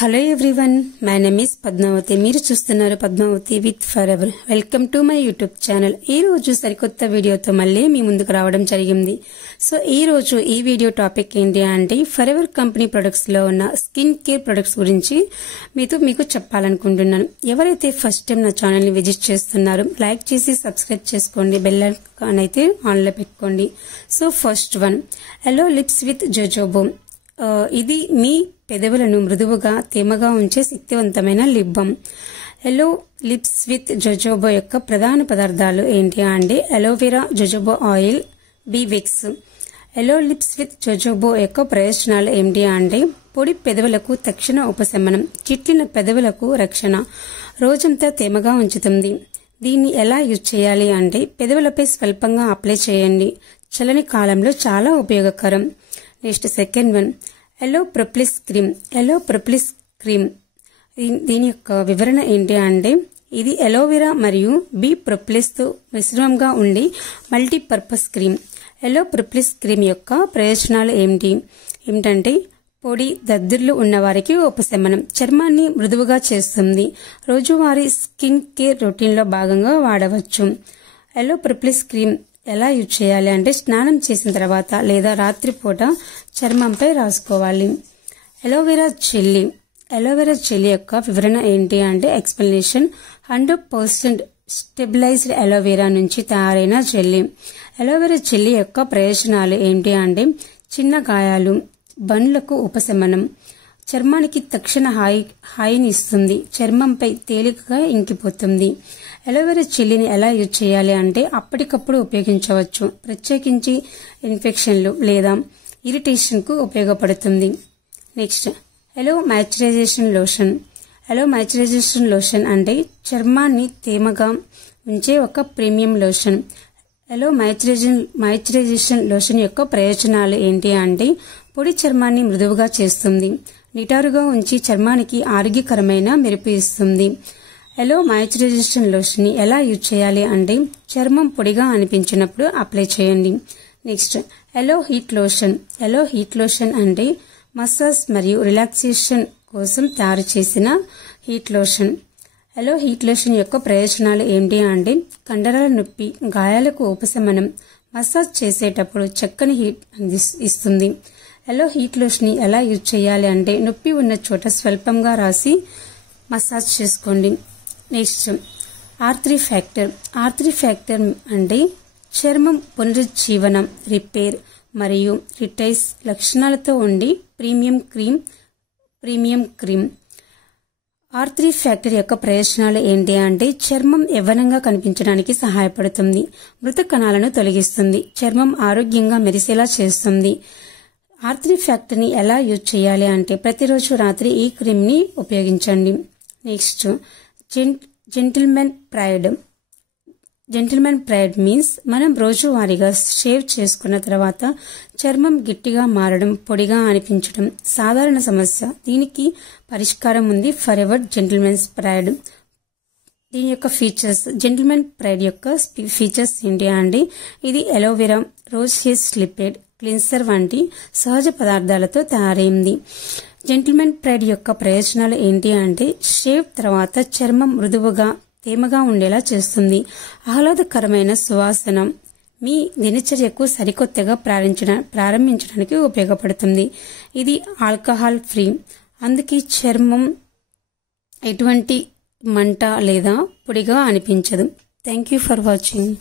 Hello everyone, my name is Padmavathi. మీరు చూస్తున్నారు Padmavathi with forever. Welcome to my YouTube channel. ఈ రోజు సరికొత్త వీడియోతో మళ్ళీ మీ ముందుకు రావడం జరిగింది. సో ఈ రోజు ఈ వీడియో టాపిక్ ఏంటి అంటే ఫర్ ఎవర్ కంపెనీ ప్రొడక్ట్స్ లో ఉన్న స్కిన్ కేర్ ప్రొడక్ట్స్ గురించి మీకు చెప్పాలనుకుంటున్నాను. ఎవరైతే ఫస్ట్ టైం నా ఛానల్ ని విజిట్ చేస్తున్నారో లైక్ చేసి సబ్స్క్రైబ్ చేసుకోండి, బెల్ ఐకాన్ అయితే ఆన్ లో పెట్టుకోండి. So first one, aloe lips with jojoba. ఇది మీ పెదవులను మృదువుగా తేమగా ఉంచే శక్తివంతమైన lip balm. Aloe lips with jojoba యొక్క ప్రధాన పదార్థాలు ఏంటి అంటే aloe vera, jojoba oil, beeswax. Aloe lips with jojoba యొక్క ప్రయోజనాలు ఏంటి అంటే పొడి పెదవులకు తక్షణ ఉపశమనం, చిట్లిన పెదవులకు రక్షణ, రోజంతా తేమగా ఉంచుతుంది. దీన్ని ఎలా యూజ్ చేయాలి అంటే పెదవులపై స్వల్పంగా అప్లై చేయండి, చల్లని కాలంలో చాలా ఉపయోగకరం. నెక్స్ట్ సెకండ్ వన్, ఎలో ప్రొప్లిస్ క్రీమ్. ఎలో ప్రొప్లిస్ క్రీమ్ దీని యొక్క వివరణ ఏంటి అంటే ఇది ఎలోవెరా మరియు బీ ప్రొప్లిస్ తో మిశ్రమంగా ఉండి మల్టీపర్పస్ క్రీమ్. ఎలో ప్రొప్లిస్ క్రీమ్ యొక్క ప్రయోజనాలు ఏమిటంటే పొడి దద్దుర్లు ఉన్నవారికి ఉపశమనం, చర్మాన్ని మృదువుగా చేస్తుంది, రోజువారీ స్కిన్ కేర్ రొటీన్ లో భాగంగా వాడవచ్చు. ఎలో ప్రొప్లిస్ క్రీమ్ ఎలా యూజ్ చేయాలి అంటే స్నానం చేసిన తర్వాత లేదా రాత్రిపూట చర్మంపై రాసుకోవాలి. Aloe vera jelly. అలోవెరా జెల్లీ యొక్క వివరణ ఏంటి అంటే ఎక్స్ప్లెనేషన్. 100% స్టెబిలైజ్డ్ అలోవెరా నుంచి తయారైన జెల్లీ. అలోవెరా జెల్లీ యొక్క ప్రయోజనాలు ఏంటి అంటే చిన్న గాయాలు, బండ్లకు ఉపశమనం, చర్మానికి తక్షణ హాయిని ఇస్తుంది, చర్మంపై తేలికగా ఇంకిపోతుంది. అలోవెరా జెల్లీని ఎలా యూజ్ చేయాలి అంటే అప్పటికప్పుడు ఉపయోగించవచ్చు, ప్రత్యేకించి ఇన్ఫెక్షన్లు లేదా ఇరిటేషన్ కు ఉపయోగపడుతుంది. నెక్స్ట్, ఎలో మాయిశ్చరైజేషన్ లోషన్. ఎలో మాయిశ్చరైజేషన్ లోషన్ అంటే చర్మాన్ని తేమగా ఉంచే ఒక ప్రీమియం లోషన్. ఎలో మాయిశ్చరైజేషన్ లోషన్ యొక్క ప్రయోజనాలు ఏంటి అంటే పొడి చర్మాన్ని మృదువుగా చేస్తుంది, నిటారుగా ఉంచి చర్మానికి ఆరోగ్యకరమైన మెరుపు ఇస్తుంది. ఎలో మాయిశ్చరైజేషన్ లోషన్ ని ఎలా యూజ్ చేయాలి అంటే చర్మం పొడిగా అనిపించినప్పుడు అప్లై చేయండి. నెక్స్ట్, ఎలో హీట్ లోషన్. ఎలో హీట్ లోషన్ అంటే మసాజ్ మరియు రిలాక్సేషన్ కోసం తయారు చేసిన హీట్ లోషన్. ఎలో హీట్ లోషన్ యొక్క ప్రయోజనాలు ఏంటి అంటే కండరాల నొప్పి, గాయాలకు ఉపశమనం, మసాజ్ చేసేటప్పుడు చక్కని హీట్ ఇస్తుంది. ఎలో హీట్ లోషన్ ని ఎలా యూజ్ చేయాలి అంటే నొప్పి ఉన్న చోట స్వల్పంగా రాసి మసాజ్ చేసుకోండి. Next, R3 factor. R3 factor అంటే చర్మం పునరుజ్జీవనం, రిపేర్ మరియు రిటైస్ లక్షణాలతో ఉండి ప్రీమియం క్రీమ్. R3 ఫ్యాక్టర్ యొక్క ప్రయోజనాలు ఏంటి అంటే చర్మం యవ్వనంగా కనిపించడానికి సహాయపడుతుంది, మృత కణాలను తొలగిస్తుంది, చర్మం ఆరోగ్యంగా మెరిసేలా చేస్తుంది. R3 ఫ్యాక్టర్ ని ఎలా యూజ్ చేయాలి అంటే ప్రతిరోజు రాత్రి ఈ క్రీమ్ ని ఉపయోగించండి. Next, gentlemen pride. Gentlemen pride means మనం రోజువారీగా షేవ్ చేసుకున్న తర్వాత చర్మం గట్టిగా మారడం, పొడిగా అనిపించడం సాధారణ సమస్య. దీనికి పరిష్కారం ఉంది ఫర్ ఎవర్ జెంటిల్మెన్స్ ప్రైడ్. దీని యొక్క ఫీచర్స్, జెంటిల్మెన్ ప్రైడ్ యొక్క ఫీచర్స్ ఏంటి అంటే ఇది అలోవెరా, రోజ్ హిస్ లిపిడ్, క్లిన్సర్ వంటి సహజ పదార్థాలతో తయారైంది. జెంటిల్మెన్ ప్రైడ్ యొక్క ప్రయోజనాలు ఏంటి అంటే షేవ్ తర్వాత చర్మం మృదువుగా తేమగా ఉండేలా చేస్తుంది, ఆహ్లాదకరమైన సువాసన, మీ దినచర్యకు సరికొత్తగా ప్రారంభించడానికి ఉపయోగపడుతుంది. ఇది ఆల్కహాల్ ఫ్రీ, అందుకే చర్మం ఎటువంటి మంట లేదా పొడిగా అనిపించదు. Thank you for watching.